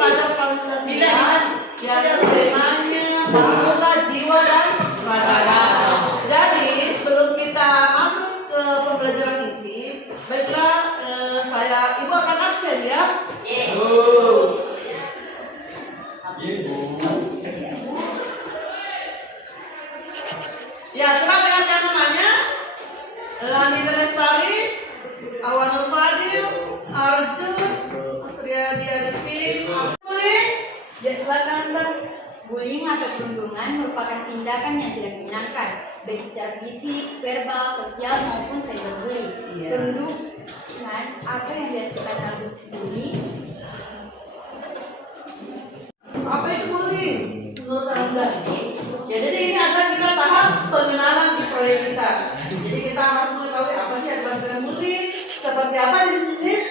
pelajar Pancasila yang temanya bangunlah jiwa dan raga. Jadi sebelum kita masuk ke pembelajaran ini, baiklah ibu akan absen ya. Ya, coba dengarkan namanya. Lani Lestari, Awanul Fadil, Arjun, Astriadi Arifin, Asri. Ya, silakan dan. Bullying atau perundungan merupakan tindakan yang tidak menyenangkan, baik secara fisik, verbal, sosial maupun cyberbullying. Perundungan apa yang biasa kita sebut bullying? Apa itu bullying menurut Anda? Ya, jadi ini akan kita tahap pengenalan di proyek kita. Jadi kita harus mengetahui apa sih yang dimaksud dengan bullying, seperti apa jenis-jenis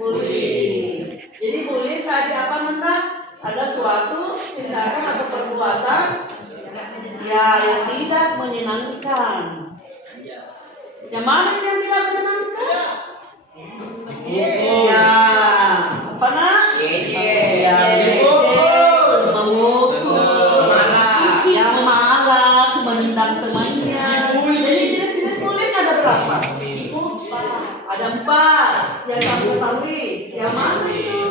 bullying. Jadi bullying tadi apa Nanda? Ada suatu tindakan atau perbuatan yang tidak menyenangkan. Yang mana itu yang tidak menyenangkan? Ya, apa nak? Ya, memukul, yang marah, menendang temannya. Jadi jenis-jenis bullying ada berapa? Ada 4 yang kamu ketahui. Yang mana itu?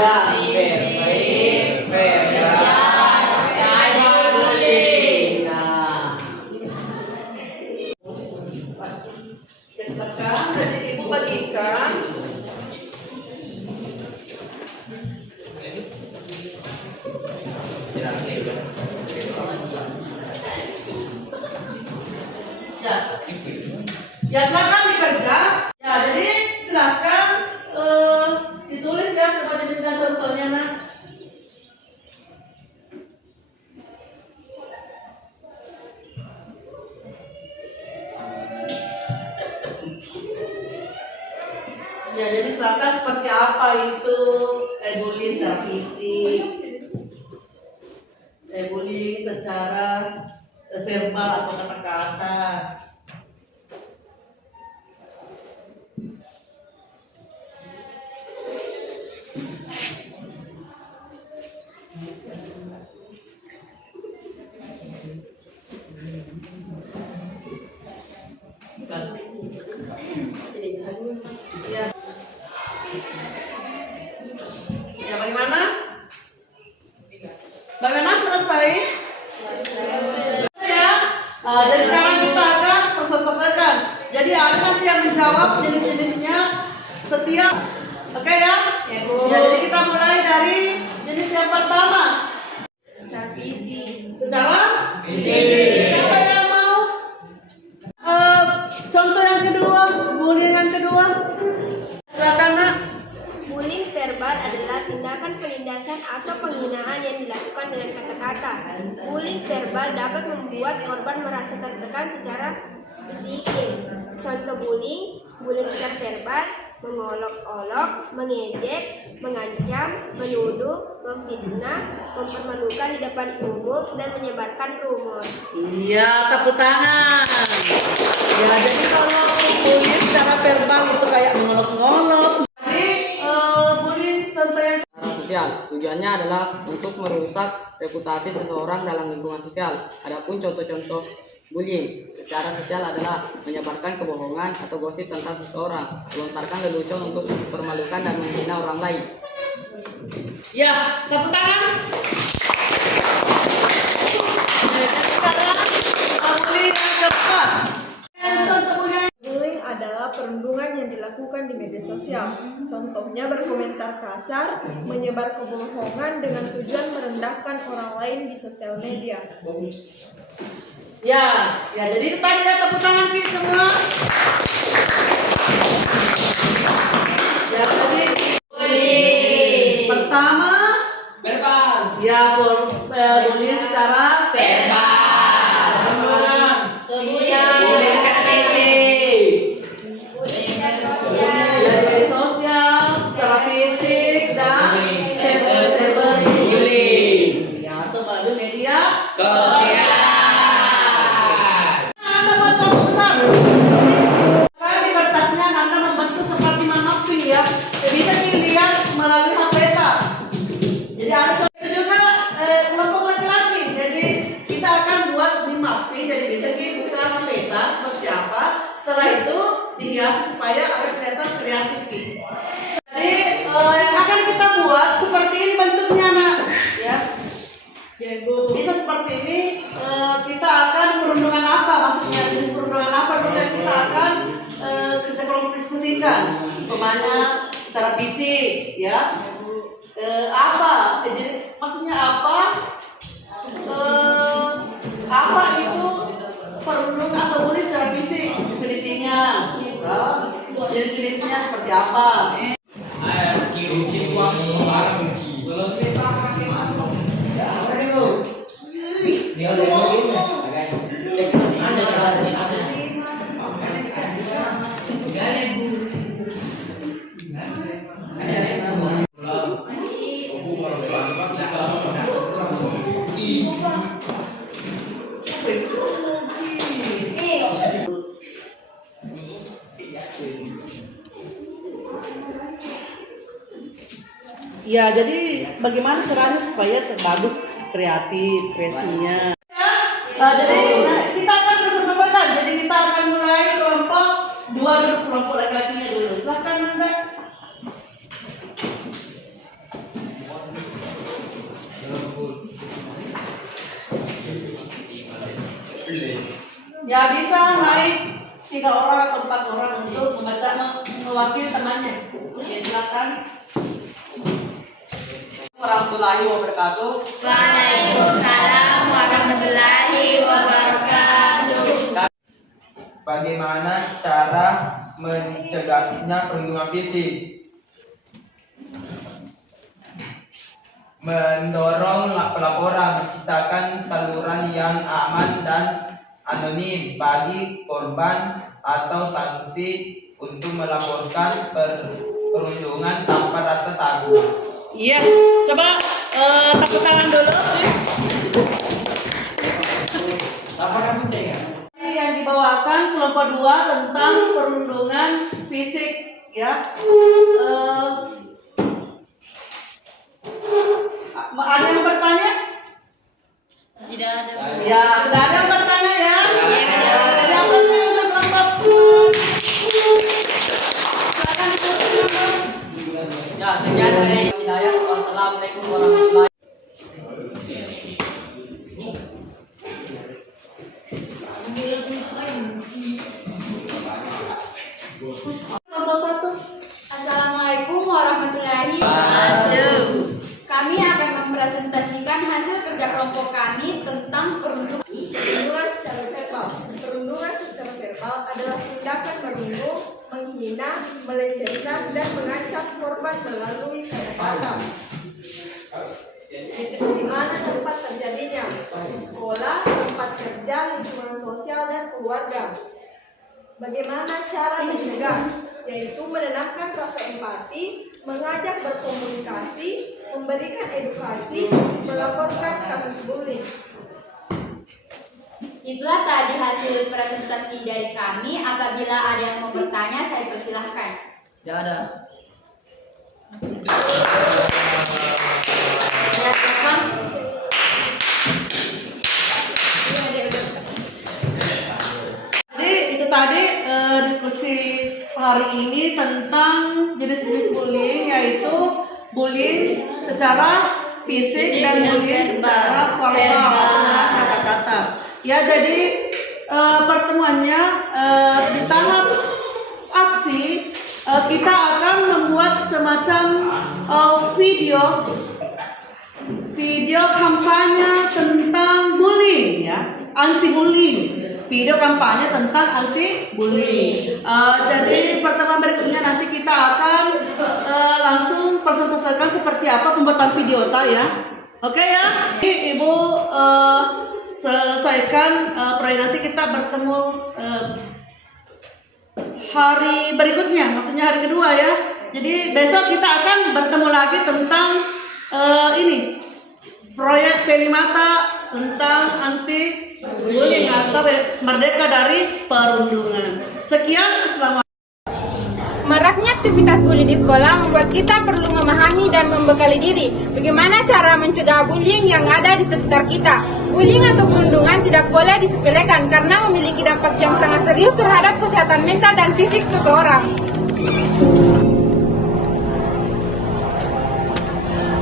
Ya, silakan. Jadi ibu bagikan. Ya, silakan dikerja. Ya, jadi silakan ditulis ya semua jenis dan contohnya nak. Ya, jadi silakan seperti apa itu bullying secara fisik, bullying secara verbal atau kata-kata. Ya, bagaimana? Bagaimana selesai? Ya. Jadi sekarang kita akan presentasikan. Jadi ada nanti yang menjawab jenis-jenisnya setiap. Oke ya? Ya, Bu. Ya, jadi kita mulai dari jenis yang pertama. Secara fisik. Secara fisik. Siapa yang mau? Contoh yang kedua, bullying yang kedua. Silakan nak. Bullying verbal adalah tindakan penindasan atau penghinaan yang dilakukan dengan kata-kata. Bullying verbal dapat membuat korban merasa tertekan secara psikis. Contoh bullying secara verbal, mengolok-olok, mengejek, mengancam, menuduh, memfitnah, mempermalukan di depan umum, dan menyebarkan rumor. Iya, tepuk tangan. Ya, jadi kalau bullying secara verbal itu kayak mengolok-olok. Sosial. Tujuannya adalah untuk merusak reputasi seseorang dalam lingkungan sosial. Adapun contoh-contoh bullying secara sosial adalah menyebarkan kebohongan atau gosip tentang seseorang, melontarkan lelucon untuk mempermalukan dan menghina orang lain. Ya, tepuk tangan. Sekarang bullying yang keempat. Bullying adalah perundungan yang dilakukan di media sosial. Contohnya berkomentar kasar, menyebar kebohongan dengan tujuan merendahkan orang lain di sosial media. Ya, jadi itu tadi ya, tepuk tangan Ki semua. Ya, tadi pertama verbal. Ya, bullying secara verbal. seperti ini kita akan perundungan apa? Maksudnya jenis perundungan apa dulu yang kita akan kerja kelompok diskusikan? Umpamanya secara fisik, ya. Apa? Jadi maksudnya apa? Apa itu perundungan atau bully secara fisik? Definisinya, jenis-jenisnya seperti apa? Ya, jadi bagaimana caranya supaya bagus kreatif, kreasinya. Jadi kita akan presentasikan. Jadi kita akan mulai kelompok 2 dulu, kelompok laki-lakinya dulu. Silakan Anda. Ya bisa naik 3 orang atau 4 orang untuk membaca mewakili temannya. Ya, silakan. Warahmatullahi wabarakatuh. Waalaikumsalam warahmatullahi wabarakatuh. Bagaimana cara mencegahnya perundungan fisik? Mendorong pelaporan, menciptakan saluran yang aman dan anonim bagi korban atau sanksi untuk melaporkan perundungan tanpa rasa takut. Iya, coba tepuk tangan dulu. Yang dibawakan kelompok 2 tentang perundungan fisik, ya. Ada yang bertanya? Tidak ada. Ya, tidak ada yang bertanya ya. Yang penting untuk kelompok silakan ditutup. Ya, sekian dari Hidayat. Wassalamualaikum warahmatullahi Kelompok 1. Assalamualaikum warahmatullahi wabarakatuh. Kami akan mempresentasikan hasil kerja kelompok kami tentang perundungan. Perundungan secara verbal. Perundungan secara verbal adalah tindakan merundung, menghina, melecehkan, dan mengancam korban melalui kata-kata. Di mana tempat terjadinya? Di sekolah, tempat kerja, lingkungan sosial, dan keluarga. Bagaimana cara mencegah? Yaitu menanamkan rasa empati, mengajak berkomunikasi, memberikan edukasi, melaporkan kasus bullying. Itulah tadi hasil presentasi dari kami. Apabila ada yang mau bertanya, saya persilahkan. Tidak ada. Jadi itu tadi diskusi hari ini tentang jenis-jenis bullying, yaitu bullying secara fisik dan bullying secara verbal dengan kata-kata. Ya, jadi pertemuannya di tahap aksi kita akan membuat semacam video kampanye tentang bullying, ya, anti bullying. Video kampanye tentang anti bullying. Jadi pertemuan berikutnya nanti kita akan langsung presentasikan seperti apa pembuatan video ya. Oke ya. Jadi, Ibu selesaikan proyek, nanti kita bertemu hari berikutnya, maksudnya hari kedua ya. Jadi besok kita akan bertemu lagi tentang ini proyek Pelimata tentang anti bullying atau merdeka dari perundungan. Sekian, selamat. Maraknya aktivitas bully di sekolah membuat kita perlu memahami dan membekali diri bagaimana cara mencegah bullying yang ada di sekitar kita. Bullying atau perundungan tidak boleh disepelekan karena memiliki dampak yang sangat serius terhadap kesehatan mental dan fisik seseorang.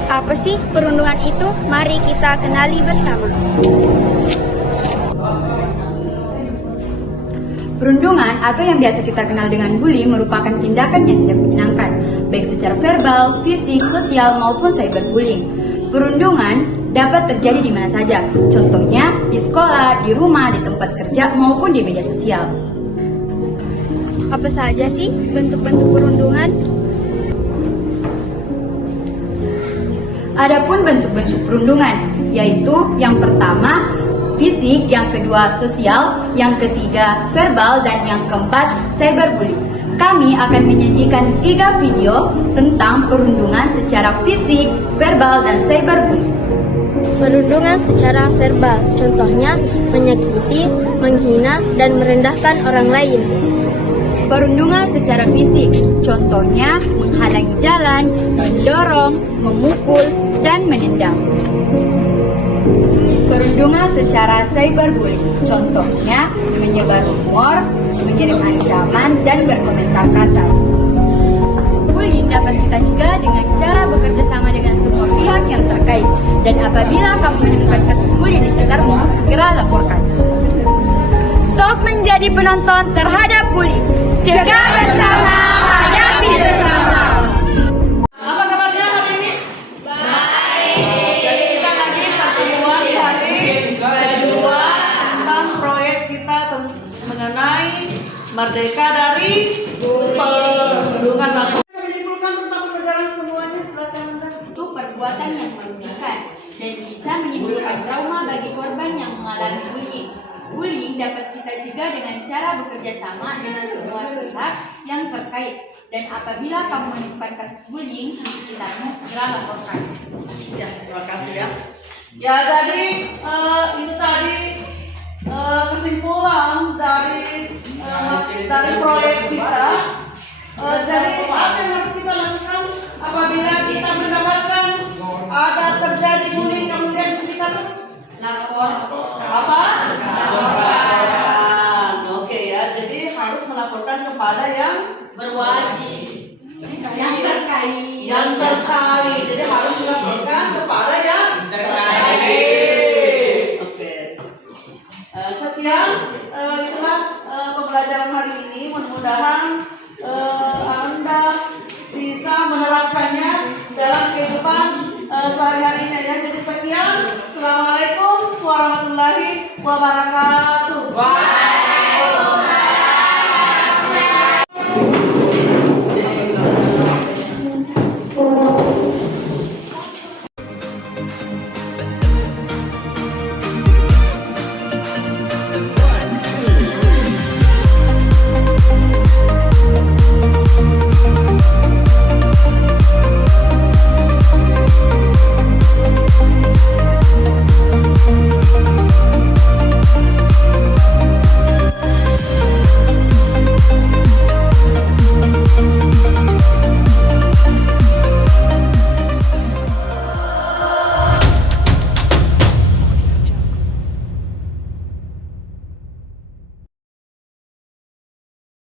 Apa sih perundungan itu? Mari kita kenali bersama. Perundungan atau yang biasa kita kenal dengan bullying merupakan tindakan yang tidak menyenangkan, baik secara verbal, fisik, sosial, maupun cyberbullying. Perundungan dapat terjadi di mana saja, contohnya di sekolah, di rumah, di tempat kerja, maupun di media sosial. Apa saja sih bentuk-bentuk perundungan? Adapun bentuk-bentuk perundungan, yaitu yang pertama fisik, yang kedua sosial, yang ketiga verbal, dan yang keempat cyberbullying. Kami akan menyajikan 3 video tentang perundungan secara fisik, verbal, dan cyberbullying. Perundungan secara verbal, contohnya menyakiti, menghina, dan merendahkan orang lain. Perundungan secara fisik, contohnya menghalangi jalan, mendorong, memukul, dan menendang. Perundungan secara cyberbullying, contohnya menyebar rumor, mengirim ancaman, dan berkomentar kasar. Bullying dapat kita cegah dengan cara bekerja sama dengan semua pihak yang terkait. Dan apabila kamu menemukan kasus bullying di sekitarmu, segera laporkan. Stop menjadi penonton terhadap bullying. Cegah bersama, hadapi bersama. Apa kabarnya hari ini? Baik. Jadi kita lagi pertemuan di hari kedua tentang proyek kita mengenai merdeka dari perundungan. Menyimpulkan tentang pelajaran semuanya, silakan Anda. Itu perbuatan yang merugikan dan bisa menimbulkan trauma bagi korban yang mengalami bullying. Bullying dapat kita cegah dengan cara bekerja sama dengan semua pihak yang terkait. Dan apabila kamu menemukan kasus bullying di sekitarmu, segera laporkan. Ya, terima kasih ya. Ya, jadi itu tadi kesimpulan dari proyek kita. Jadi apa yang harus kita lakukan apabila kita mendapatkan ada terjadi bullying kemudian di sekitar? Lapor. Apa? Laporkan. Oke ya, jadi harus melaporkan kepada yang Berwajib. Yang terkait. yang terkait. Jadi harus dilaporkan kepada yang terkait. Oke. Sekian itulah pembelajaran hari ini. Mudah-mudahan Anda bisa menerapkannya dalam kehidupan sehari-harinya ya. Jadi sekian. Assalamualaikum warahmatullahi wabarakatuh.